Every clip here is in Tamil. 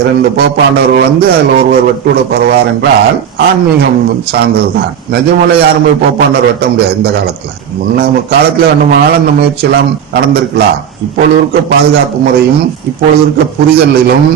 இரண்டு போப்பாண்டவர்கள் வந்து அதில் ஒருவர் வெட்டுட பருவார் என்றால் ஆன்மீகம் சார்ந்ததுதான். நிஜமலை யாரும் போய் போப்பாண்டவர் வெட்ட முடியாது இந்த காலத்துல. முன்ன காலத்துல வேண்டுமானாலும் அந்த முயற்சி எல்லாம் நடந்திருக்கலாம். இப்பொழுது இருக்க பாதுகாப்பு முறையும் இப்பொழுது இருக்க புரிதலிலும்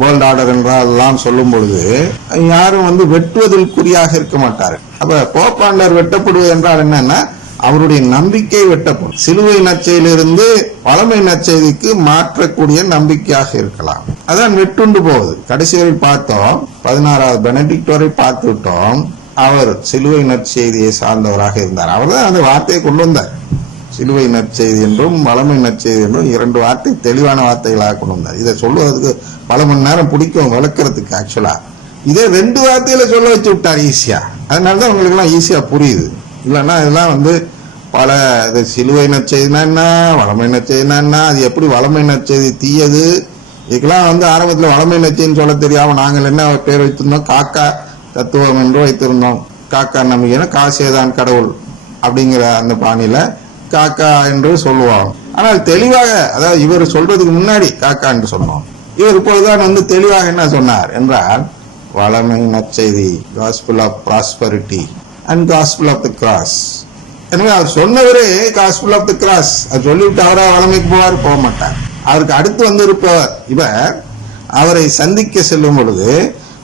வேர்ல்ட் ஆர்டர் என்றால் சொல்லும் பொழுது யாரும் வந்து வெட்டுவதில் குறியாக இருக்க மாட்டார்கள். அப்ப போப்பாண்டவர் வெட்டப்படுவது என்றால் என்னன்னா அவருடைய நம்பிக்கை வெட்டப்படும். சிலுவை நச்சையிலிருந்து பழமை நச்செய்திக்கு மாற்றக்கூடிய நம்பிக்கையாக இருக்கலாம். அதான் வெட்டுண்டு போகுது. கடைசி வரை பார்த்தோம் பதினாறாவது பெனடிக்ட் வரை பார்த்து விட்டோம் அவர் சிலுவை நற்செய்தியை சார்ந்தவராக இருந்தார். அவர் தான் அந்த வார்த்தையை கொண்டு வந்தார். சிலுவை நற்செய்தி என்றும் வளமை நற்செய்தி என்றும் இரண்டு வார்த்தை தெளிவான வார்த்தைகளாக கொண்டு வந்தார். இதை சொல்வதற்கு பல மணி நேரம் பிடிக்கும் விளக்குறதுக்கு ஆக்சுவலா இதே ரெண்டு வார்த்தையில சொல்ல வச்சு விட்டார் ஈஸியா. அதனால தான் உங்களுக்கு எல்லாம் ஈஸியா புரியுது. இல்லைன்னா இதெல்லாம் வந்து பல இது சிலுவை நற்செய்தினா என்ன வளமை நற்செய்தினா என்ன அது எப்படி வளமை நற்செய்தி தீயது? இதுக்கெல்லாம் வந்து ஆரம்பத்தில் வளமை நச்சைன்னு சொல்ல தெரியாமல் நாங்கள் என்ன பேர் வைத்திருந்தோம்? காக்கா தத்துவம் என்று வைத்திருந்தோம். காக்கா நம்பிக்கைன்னா காசேதான் கடவுள் அப்படிங்கிற அந்த பாணியில் காக்கா என்று சொல்லுவாங்க. ஆனால் தெளிவாக அதாவது இவர் சொல்றதுக்கு முன்னாடி காக்கா என்று சொன்னோம். இவர் இப்பொழுதுதான் வந்து தெளிவாக என்ன சொன்னார் என்றால் வளமை நற்செய்தி gospel of prosperity and gospel of the cross எனவே அவர் சொன்னவரே காஸ்பிள் ஆஃப் த கிராஸ் அது சொல்லிவிட்டு அவரா வளமைக்கு போவார் போக மாட்டார். அவருக்கு அடுத்து வந்திருப்பவர் இவர் அவரை சந்திக்க செல்லும் பொழுது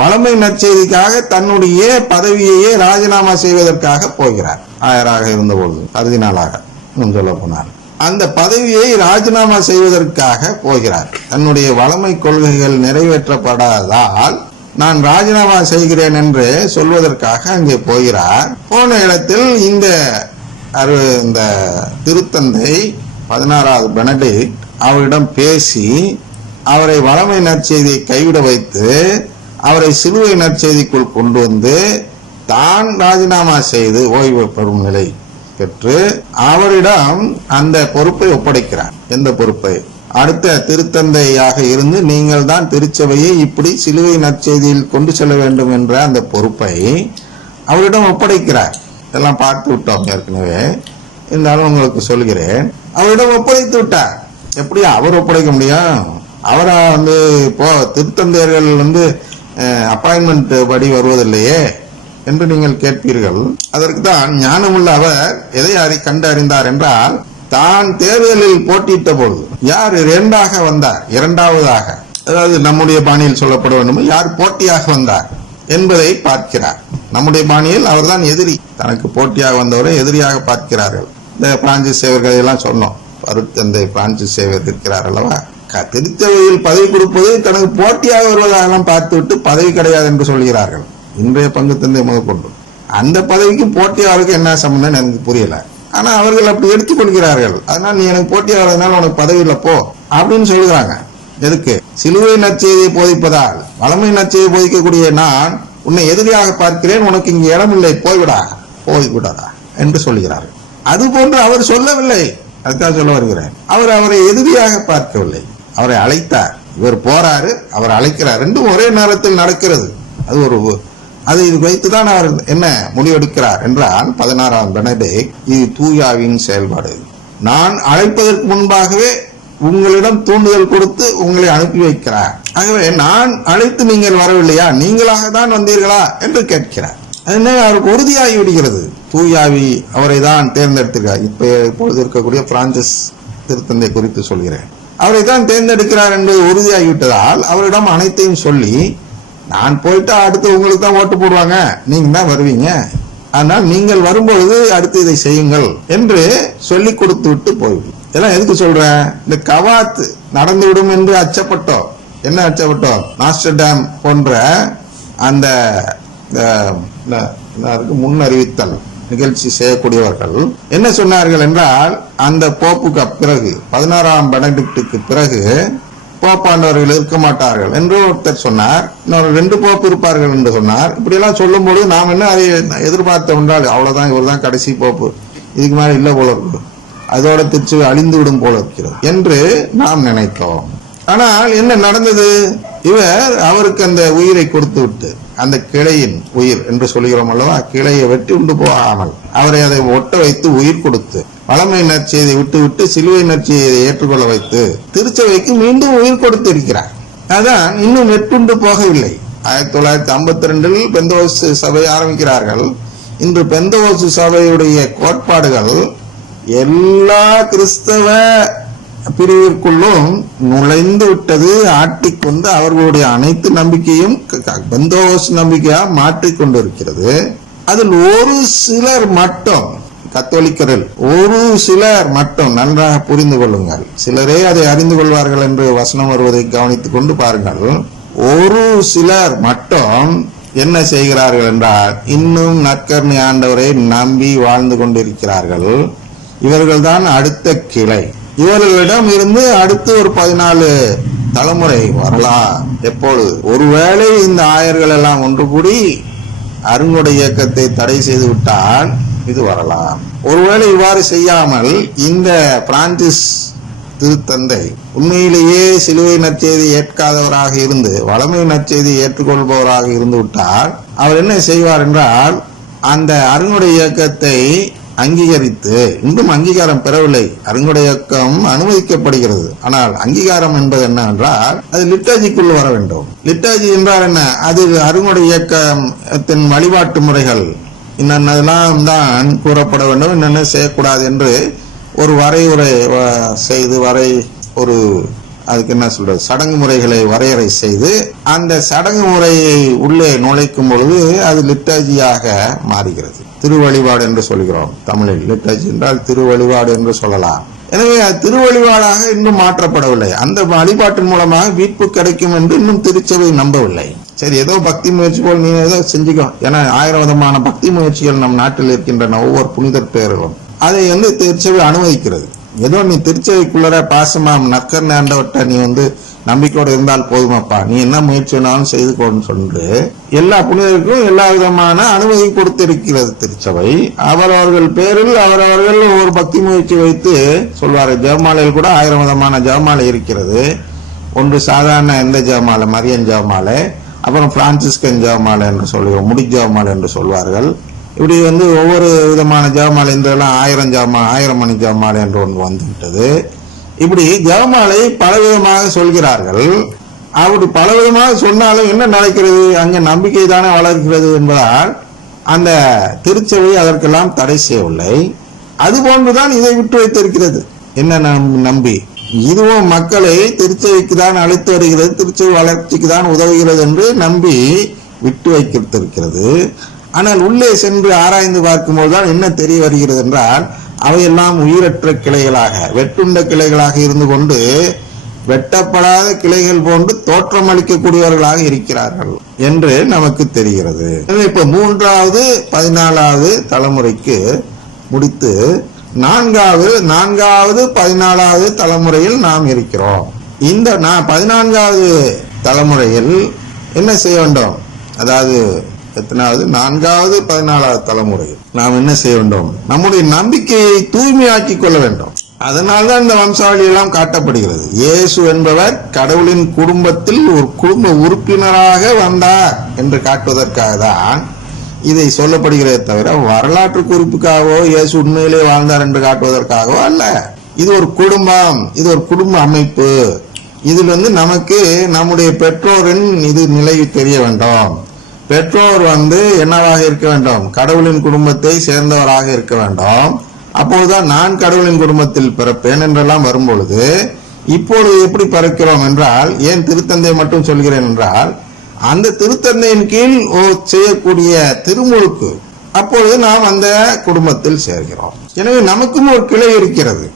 வளமை நற்செய்திக்காக தன்னுடைய பதவியையே ராஜினாமா செய்வதற்காக போகிறார். ஆயராக இருந்த பொழுது கருதினாளாக இன்னும் சொல்ல போனார் அந்த பதவியை ராஜினாமா செய்வதற்காக போகிறார். தன்னுடைய வளமை கொள்கைகள் நிறைவேற்றப்படாதால் நான் ராஜினாமா செய்கிறேன் என்று சொல்வதற்காக அங்கே போகிறார். போன இடத்தில் இந்த அரு இந்த திருத்தந்தை பதினாறாவது பெனடிக்ட் அவரிடம் பேசி அவரை வளமை நற்செய்தியை கைவிட வைத்து அவரை சிலுவை நற்செய்திக்குள் கொண்டு வந்து தான் ராஜினாமா செய்து ஓய்வு பெறும் நிலை பெற்று அவரிடம் அந்த பொறுப்பை ஒப்படைக்கிறார். எந்த பொறுப்பை? அடுத்த திருத்தந்தையாக இருந்து நீங்கள் தான் திருச்சபையை இப்படி சிலுவை நற்செய்தியில் கொண்டு செல்ல வேண்டும் என்ற அந்த பொறுப்பை அவரிடம் ஒப்படைக்கிறார். இதெல்லாம் பார்த்து விட்டோம் ஏற்கனவே. இருந்தாலும் உங்களுக்கு சொல்கிறேன். அவரிடம் ஒப்படைத்து விட்டார். எப்படி அவர் ஒப்படைக்க முடியும்? அவரை வந்து இப்போ திருத்தந்தையர்கள் வந்து அப்பாயின்மெண்ட் படி வருவதில்லையே என்று நீங்கள் கேட்பீர்கள். அதற்கு தான் ஞானமுள்ள அவர் எதை அறி கண்டு அறிந்தார் என்றால் தான் தேர்தலில் போட்டியிட்ட பொழுது யார் இரண்டாக வந்தார்? இரண்டாவதாக. அதாவது நம்முடைய பாணியில் சொல்லப்பட வேண்டும். யார் போட்டியாக வந்தார் என்பதை பார்க்கிறார். நம்முடைய பாணியில் அவர்தான் எதிரி. தனக்கு போட்டியாக வந்தவரை எதிரியாக பார்க்கிறார்கள். இந்த பிரான்சிஸ் சேவர்கள் எல்லாம் சொன்னோம். பருத்தந்தை பிரான்சிஸ் சேவர் இருக்கிறார் அல்லவா? க- பதவி கொடுப்பது தனக்கு போட்டியாக வருவதாகலாம் பார்த்துவிட்டு பதவி கிடையாது என்று சொல்கிறார்கள். இன்றைய பங்கு தந்தை முதற்கொண்டு. அந்த பதவிக்கு போட்டியாளருக்கு என்ன சம்பந்தம் எனக்கு புரியல. ஆனா அவர்கள் அப்படி எடுத்துக்கொள்கிறார்கள் அதனால் நீ எனக்கு போட்டியாக வர்றதுனால உனக்கு பதவி இல்லை போ அப்படின்னு சொல்லுகிறாங்க எதுக்கு? சிலுவை நச்செய்தியை போதிப்பதால். வளமை நச்செய்தியை போதிக்கக்கூடிய நான் உன்னை எதிரியாக பார்க்கிறேன். உனக்கு இங்கு இடமில்லை போய்விடா. போய்விடாதா என்று சொல்கிறார்கள். அது போன்று அவர் சொல்லவில்லை. அதுக்காக சொல்ல வருகிறேன். அவர் அவரை எதிரியாக பார்க்கவில்லை. அவரை அழைத்தார். இவர் போறாரு அவர் அழைக்கிறார். ரெண்டும் ஒரே நேரத்தில் நடக்கிறது. அது ஒரு அது இது வைத்து தான் அவர் என்ன முடிவெடுக்கிறார் என்றால் பதினாறாம் பெனடிக் இது தூயாவின் செயல்பாடு. நான் அழைப்பதற்கு முன்பாகவே உங்களிடம் தூண்டுதல் கொடுத்து உங்களை அனுப்பி வைக்கிறார். ஆகவே நான் அழைத்து நீங்கள் வரவில்லையா? நீங்களாக தான் வந்தீர்களா? என்று கேட்கிறார். அதனால் அவருக்கு உறுதியாகி விடுகிறது. தூயாவி அவரை தான் தேர்ந்தெடுத்திருக்கார் இப்ப இப்பொழுது இருக்கக்கூடிய பிரான்சிஸ் திருத்தந்தை குறித்து சொல்கிறேன். அவரை தான் தேர்ந்தெடுக்கிறார் என்பது உறுதியாகிவிட்டதால் அவரிடம் அனைத்தையும் சொல்லி நான் போயிட்டு அடுத்து உங்களுக்கு தான் ஓட்டு போடுவாங்க. நீங்க தான் வருவீங்க. ஆனால் நீங்கள் வரும்பொழுது அடுத்து இதை செய்யுங்கள் என்று சொல்லி கொடுத்து விட்டு போய்விடும். இதெல்லாம் எதுக்கு சொல்றேன்? இந்த கவாத் நடந்துவிடும் என்று அச்சப்பட்டோம் என்ன அச்சப்பட்டோம் மாஸ்டர் டேம் போன்ற அந்த அஹ், முன் அறிவித்தல் நிகழ்ச்சி செய்யக்கூடியவர்கள் என்ன சொன்னார்கள் என்றால் அந்த போப்புக்கு பிறகு பதினாறாம் பெனடிக்டுக்கு பிறகு போப்பாண்டவர்கள் இருக்க மாட்டார்கள் என்று ஒருத்தர் சொன்னார். இன்னொரு ரெண்டு போப்பு இருப்பார்கள் என்று சொன்னார். இப்படி எல்லாம் சொல்லும்போது நாம் என்ன அதை எதிர்பார்த்த என்றால் அவ்வளவுதான் இவர்தான் கடைசி போப்பு இதுக்கு மேலே இல்லை போல இருக்கு. அதோட திருச்சி அழிந்து விடும் போல இருக்கிறது என்று நாம் நினைத்தோம். ஆனால் என்ன நடந்தது? இவர் அவருக்கு அந்த உயிரை கொடுத்து விட்டு அந்த கிளையின் உயிர் என்று சொல்கிறோம் அல்லவா? கிளையை வெட்டி உண்டு போகாமல் அவரை அதை ஒட்ட வைத்து உயிர் கொடுத்து வளமை நற்செய்தியை விட்டு விட்டு சிலுவை நற்செய்தியை ஏற்றுக்கொள்ள வைத்து திருச்சபைக்கு மீண்டும் உயிர் கொடுத்து இருக்கிறார் அதான் இன்னும் நெட்டுண்டு போகவில்லை. ஆயிரத்தி தொள்ளாயிரத்தி ஐம்பத்தி ரெண்டில் பெந்தோசு சபை ஆரம்பிக்கிறார்கள். இன்று பெந்தோசு சபையுடைய கோட்பாடுகள் எல்லா கிறிஸ்தவ பிரிவிற்குள்ளும் நுழைந்து விட்டது ஆட்டிக்கொண்டு அவர்களுடைய அனைத்து நம்பிக்கையும் க- க- நம்பிக்கையா மாற்றிக்கொண்டிருக்கிறது அதில் ஒரு சிலர் மட்டும் கத்தோலிக்கரில் ஒரு சிலர் மட்டும் நன்றாக புரிந்து கொள்ளுங்கள். சிலரே அதை அறிந்து கொள்வார்கள் என்று வசனம் வருவதை கவனித்துக் கொண்டு பாருங்கள். ஒரு சிலர் மட்டும் என்ன செய்கிறார்கள் என்றால் இன்னும் நற்கர்ணி ஆண்டவரை நம்பி வாழ்ந்து கொண்டிருக்கிறார்கள். இவர்கள்தான் அடுத்த கிளை. இவர்களிடம் இருந்து அடுத்து ஒரு பதினாலு தலைமுறை வரலாம் எப்பொழுது? ஒருவேளை இந்த ஆயர்கள் எல்லாம் ஒன்று கூடி அருங்கொடை இயக்கத்தை தடை செய்து விட்டால் இது வரலாம். ஒருவேளை இவ்வாறு செய்யாமல் இந்த பிரான்சிஸ் திருத்தந்தை உண்மையிலேயே சிலுவை நற்செய்தி ஏற்காதவராக இருந்து வளமை நற்செய்தி ஏற்றுக்கொள்பவராக இருந்து விட்டால் அவர் என்ன செய்வார் என்றால் அந்த அருங்குடை இயக்கத்தை அங்கீகரித்து இன்னும் அங்கீகாரம் பெறவில்லை. அருங்குடையக்கம் அனுமதிக்கப்படுகிறது. ஆனால் அங்கீகாரம் என்பது என்ன என்றால் அது லிட்டாஜிக்குள் வர வேண்டும். லிட்டாஜி என்றால் என்ன? அது அருங்குடை இயக்கத்தின் வழிபாட்டு முறைகள். இன்னென்னதெல்லாம் தான் கூறப்பட வேண்டும். என்னென்ன செய்யக்கூடாது என்று ஒரு வரையுறை செய்து வரை ஒரு அதுக்கு என்ன சொல்றது? சடங்கு முறைகளை வரையறை செய்து அந்த சடங்கு முறையை உள்ளே நுழைக்கும் பொழுது அது லிட்டாஜியாக மாறுகிறது. திருவழிபாடு என்று சொல்கிறோம் தமிழில். லிட்டாஜி என்றால் திருவழிபாடு என்று சொல்லலாம். எனவே அது திருவழிபாடாக இன்னும் மாற்றப்படவில்லை. அந்த வழிபாட்டின் மூலமாக மீட்பு கிடைக்கும் என்று இன்னும் திருச்சபை நம்பவில்லை. சரி ஏதோ பக்தி முயற்சி போல் நீ ஏதோ செஞ்சுக்கோ. ஏன்னா ஆயிரம் விதமான பக்தி முயற்சிகள் நம் நாட்டில் இருக்கின்றன ஒவ்வொரு புனிதர் பெயர்களும் அதை வந்து திருச்சபை அனுமதிக்கிறது. ஏதோ நீ திருச்சபைக்குள்ளர பாசமா நக்கர் ஆண்டவர்கிட்ட நீ வந்து நம்பிக்கையோடு இருந்தால் போதுமாப்பா. நீ என்ன முயற்சி வேணாலும் செய்து கொண்டு சொல்லு எல்லா புனிதருக்கும் எல்லா விதமான அனுமதி கொடுத்திருக்கிறது திருச்சபை. அவரவர்கள் பேரில் அவரவர்கள் ஒரு பக்தி முயற்சி வைத்து சொல்வார்கள் ஜெபமாலையில் கூட ஆயிரம் விதமான ஜெபமாலை இருக்கிறது. ஒன்று சாதாரண எந்த ஜெபமாலை? மரியன் ஜெவமாலை அப்புறம் பிரான்சிஸ்கன் ஜெவமாலை என்று சொல்லுவோம் முடி ஜெவமாலை என்று சொல்வார்கள். இப்படி வந்து ஒவ்வொரு விதமான ஜெபமாலை இந்த ஆயிரம் ஜெபமா ஆயிரம் மணி ஜெபமாலை என்று ஒன்று வந்துவிட்டது. இப்படி ஜெபமாலை பலவிதமாக சொல்கிறார்கள். அப்படி பலவிதமாக சொன்னாலும் என்ன நடக்கிறது? அங்கே நம்பிக்கை தானே வளர்க்கிறது என்பதால் அந்த திருச்சபை அதற்கெல்லாம் தடை செய்யவில்லை. அதுபோன்றுதான் இதை விட்டு வைத்திருக்கிறது. என்ன நம்- நம்பி? இதுவும் மக்களை திருச்சபைக்கு தான் அழைத்து வருகிறது திருச்சபை வளர்ச்சிக்கு தான் உதவுகிறது என்று நம்பி விட்டு வைத்திருக்கிறது. ஆனால் உள்ளே சென்று ஆராய்ந்து பார்க்கும்போது தான் என்ன தெரிய வருகிறது என்றால் அவையெல்லாம் உயிரற்ற கிளைகளாக வெட்டுண்ட கிளைகளாக இருந்து கொண்டு வெட்டப்படாத கிளைகள் போன்று தோற்றமளிக்கக்கூடியவர்களாக இருக்கிறார்கள் என்று நமக்கு தெரிகிறது. இப்ப மூன்றாவது பதினாலாவது தலைமுறைக்கு முடித்து நான்காவது நான்காவது பதினாலாவது தலைமுறையில் நாம் இருக்கிறோம். இந்த நான் பதினான்காவது தலைமுறையில் என்ன செய்ய வேண்டும்? அதாவது எத்தனாவது? நான்காவது பதினாலாவது தலைமுறையில் நாம் என்ன செய்ய வேண்டும்? நம்முடைய நம்பிக்கையை தூய்மையாக்கி கொள்ள வேண்டும். அதனால்தான் இந்த வம்சாவளி எல்லாம் காட்டப்படுகிறது. இயேசு என்பவர் கடவுளின் குடும்பத்தில் ஒரு குடும்ப உறுப்பினராக வந்தார் என்று காட்டுவதற்காக தான் இதை சொல்லப்படுகிறதே தவிர வரலாற்று குறிப்புக்காகவோ இயேசு உண்மையிலே வாழ்ந்தார் என்று காட்டுவதற்காகவோ அல்ல. இது ஒரு குடும்பம் இது ஒரு குடும்ப அமைப்பு. இதில் வந்து நமக்கு நம்முடைய பெற்றோரின் இது நிலை தெரிய வேண்டும். பெற்றோர் வந்து என்னவாக இருக்க வேண்டும்? கடவுளின் குடும்பத்தை சேர்ந்தவராக இருக்க வேண்டும். அப்போதுதான் நான் கடவுளின் குடும்பத்தில் பிறப்பேன் என்றெல்லாம் வரும்பொழுது இப்பொழுது எப்படி பிறக்கிறோம் என்றால் ஏன் திருத்தந்தை மட்டும் சொல்கிறேன் என்றால் அந்த திருத்தந்தையின் கீழ் ஓ- செய்யக்கூடிய திருமுழுக்கு அப்பொழுது நாம் அந்த குடும்பத்தில் சேர்கிறோம். எனவே நமக்கும் ஒரு கிளை இருக்கிறது.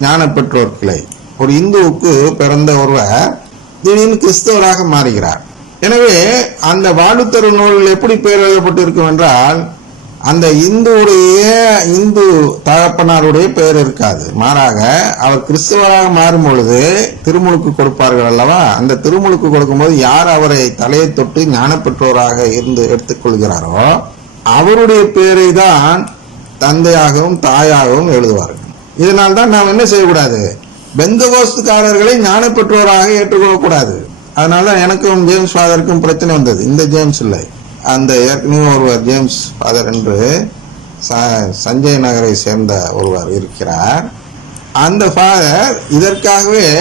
ஞான பெற்றோர் கிளை. ஒரு இந்துவுக்கு பிறந்த ஒருவர் திடீர்னு கிறிஸ்தவராக மாறுகிறார். எனவே அந்த வாழ்த்தரு நூல் எப்படி பெயர் எழுதப்பட்டிருக்கும் என்றால் அந்த இந்துவுடைய இந்து தகப்பனாருடைய பெயர் இருக்காது. மாறாக அவர் கிறிஸ்துவராக மாறும் பொழுது திருமுழுக்கு கொடுப்பார்கள் அல்லவா? அந்த திருமுழுக்கு கொடுக்கும்போது யார் அவரை தலையை தொட்டு ஞான பெற்றோராக இருந்து எடுத்துக்கொள்கிறாரோ அவருடைய பெயரை தான் தந்தையாகவும் தாயாகவும் எழுதுவார்கள். இதனால் தான் நாம் என்ன செய்யக்கூடாது? பெந்தகோஸ்துக்காரர்களை ஞான பெற்றோராக ஏற்றுக்கொள்ளக்கூடாது. அதனால எனக்கும் ஜேம்ஸ் ஃபாதருக்கும் பிரச்சனை வந்தது. இந்த ஜேம்ஸ் இல்லை. அந்த ஏற்கனவே ஒருவர் ஜேம்ஸ் ஃபாதர் என்று ச- சஞ்சய் நகரை சேர்ந்த ஒருவர் இருக்கிறார். அந்த ஃபாதர் இதற்காகவே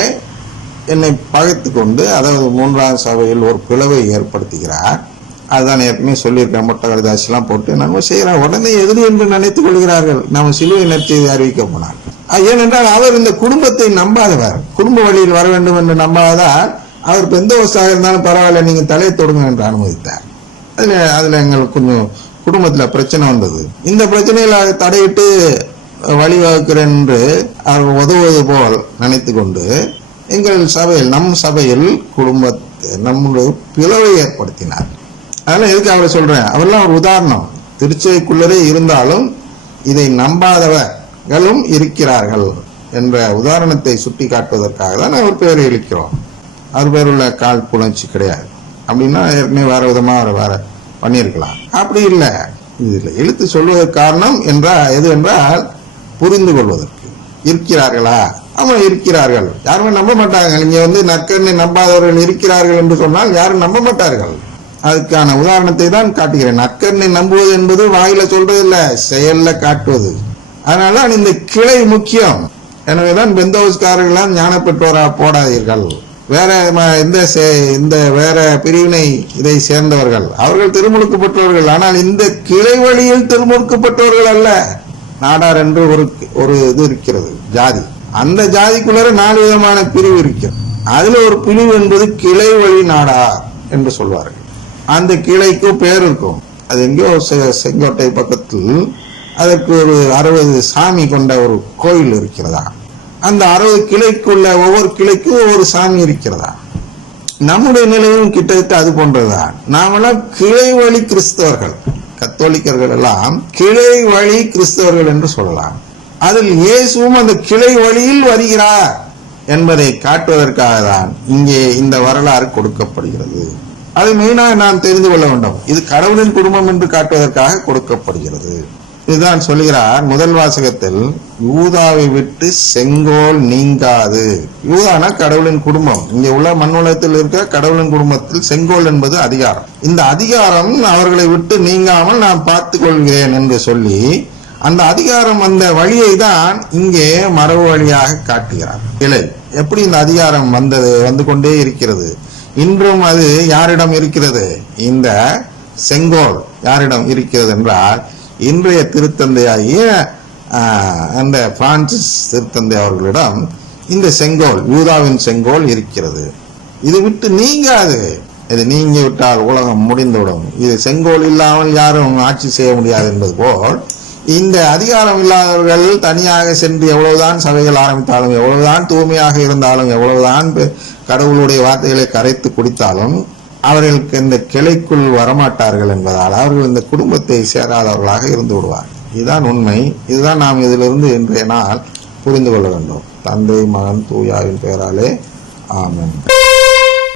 என்னை பகைத்து கொண்டு அதாவது மூன்றாம் சபையில் ஒரு பிளவை ஏற்படுத்துகிறார். அதுதான் ஏற்கனவே சொல்லியிருக்கேன் மொட்டை கடிதாசிலாம் போட்டு நம்ம செய்கிறோம் உடனே எதிரி என்று நினைத்துக் கொள்கிறார்கள். நம்ம சிலுவை நற்செய்தி அறிவிக்க போனார் ஏனென்றால் அவர் இந்த குடும்பத்தை நம்பாதவர். குடும்ப வழியில் வர வேண்டும் என்று நம்பாததால் அவர் எந்த வசாக இருந்தாலும் பரவாயில்ல நீங்கள் தலையை தொடுங்க என்று அனுமதித்தார். அதில் அதில் எங்களுக்கு கொஞ்சம் குடும்பத்தில் பிரச்சனை வந்தது. இந்த பிரச்சனையில் அதை தடையிட்டு வழிவகுக்கிறேன் என்று அவர் உதவுவது போல் நினைத்து கொண்டு எங்கள் சபையில் நம் சபையில் குடும்பத்தை நம்முடைய பிளவை ஏற்படுத்தினார். அதெல்லாம் எதுக்கு அவரை சொல்கிறேன் அவரெல்லாம் ஒரு உதாரணம். திருச்சபைக்குள்ளரே இருந்தாலும் இதை நம்பாதவர்களும் இருக்கிறார்கள் என்ற உதாரணத்தை சுட்டி காட்டுவதற்காக தான் அவர் பெயரை இழிக்கிறோம். அவர் பேர் உள்ள கால் புணர்ச்சி கிடையாது. அப்படின்னா ஏற்கனவே வேற விதமா அவர் வேற பண்ணியிருக்கலாம். அப்படி இல்லை. இதுல எழுத்து சொல்வதற்கு காரணம் என்றால் எது என்றால் புரிந்து கொள்வதற்கு. இருக்கிறார்களா? ஆமாம் இருக்கிறார்கள். யாருமே நம்ப மாட்டாங்க இங்கே வந்து நற்கண்ணை நம்பாதவர்கள் இருக்கிறார்கள் என்று சொன்னால் யாரும் நம்ப மாட்டார்கள். அதுக்கான உதாரணத்தை தான் காட்டுகிறேன். நற்கண்ணை நம்புவது என்பது வாயில சொல்றது இல்லை செயல்ல காட்டுவது. அதனால இந்த கிளை முக்கியம். எனவேதான் பெந்தோஸ்காரர்களாம் ஞான பெற்றோரா போடாதீர்கள். வேற இந்த சே- இந்த வேற பிரிவினை இதை சேர்ந்தவர்கள். அவர்கள் திருமுழுக்கு பெற்றவர்கள் ஆனால் இந்த கிளை வழியில் திருமுழுக்கப்பட்டவர்கள் அல்ல. நாடார் என்று ஒரு ஒரு இது இருக்கிறது ஜாதி. அந்த ஜாதிக்குள்ளார நாலு விதமான பிரிவு இருக்கிறது. அதுல ஒரு பிரிவு என்பது கிளை வழி நாடார் என்று சொல்வார்கள். அந்த கிளைக்கு பேர் இருக்கும். அது எங்கேயோ செ- செங்கோட்டை பக்கத்தில் அதற்கு ஒரு அறுபது சாமி கொண்ட ஒரு கோயில் இருக்கிறதா அந்த அறுபது கிளைக்குள்ள ஒவ்வொரு கிளைக்கும் ஒவ்வொரு சாமி இருக்கிறதா? நம்முடைய நிலையும் கிட்டத்தட்ட அது போன்றதுதான். நாமெல்லாம் கிளை வழி கிறிஸ்தவர்கள். கத்தோலிக்கர்கள் எல்லாம் கிளை வழி கிறிஸ்தவர்கள் என்று சொல்லலாம். அதில் இயேசுவும் அந்த கிளை வழியில் வருகிறார் என்பதை காட்டுவதற்காக தான் இங்கே இந்த வரலாறு கொடுக்கப்படுகிறது. அதை மெயினாக நாம் தெரிந்து கொள்ள வேண்டும். இது கடவுளின் குடும்பம் என்று காட்டுவதற்காக கொடுக்கப்படுகிறது. இதுதான் சொல்கிறார் முதல் வாசகத்தில் யூதாவை விட்டு செங்கோல் நீங்காது. யூதானா கடவுளின் குடும்பம். இங்க உள்ள மண் உலகத்தில் இருக்கிற கடவுளின் குடும்பத்தில் செங்கோல் என்பது அதிகாரம். இந்த அதிகாரம் அவர்களை விட்டு நீங்காமல் நான் பார்த்து கொள்கிறேன் என்று சொல்லி அந்த அதிகாரம் வந்த வழியை தான் இங்கே மரபு வழியாக காட்டுகிறார். இலை. எப்படி இந்த அதிகாரம் வந்தது வந்து கொண்டே இருக்கிறது? இன்றும் அது யாரிடம் இருக்கிறது? இந்த செங்கோல் யாரிடம் இருக்கிறது என்றால் இன்றைய திருத்தந்தையாகிய அந்த பிரான்சிஸ் திருத்தந்தை அவர்களிடம் இந்த செங்கோல் யூதாவின் செங்கோல் இருக்கிறது. இது விட்டு நீங்காது. இது நீங்கி விட்டால் உலகம் முடிந்துவிடும். இது செங்கோல் இல்லாமல் யாரும் ஆட்சி செய்ய முடியாது என்பது போல் இந்த அதிகாரம் இல்லாதவர்கள் தனியாக சென்று எவ்வளவுதான் சபைகள் ஆரம்பித்தாலும் எவ்வளவுதான் தூய்மையாக இருந்தாலும் எவ்வளவுதான் பெ- கடவுளுடைய வார்த்தைகளை கரைத்து குடித்தாலும் அவர்களுக்கு இந்த கிளைக்குள் வரமாட்டார்கள் என்பதால் அவர்கள் இந்த குடும்பத்தை சேராதவர்களாக இருந்து விடுவார் இதுதான் உண்மை. இதுதான் நாம் இதிலிருந்து இன்றைய நாள் புரிந்து கொள்ள வேண்டும். தந்தை மகன் தூயாவின் பெயராலே. ஆமன்.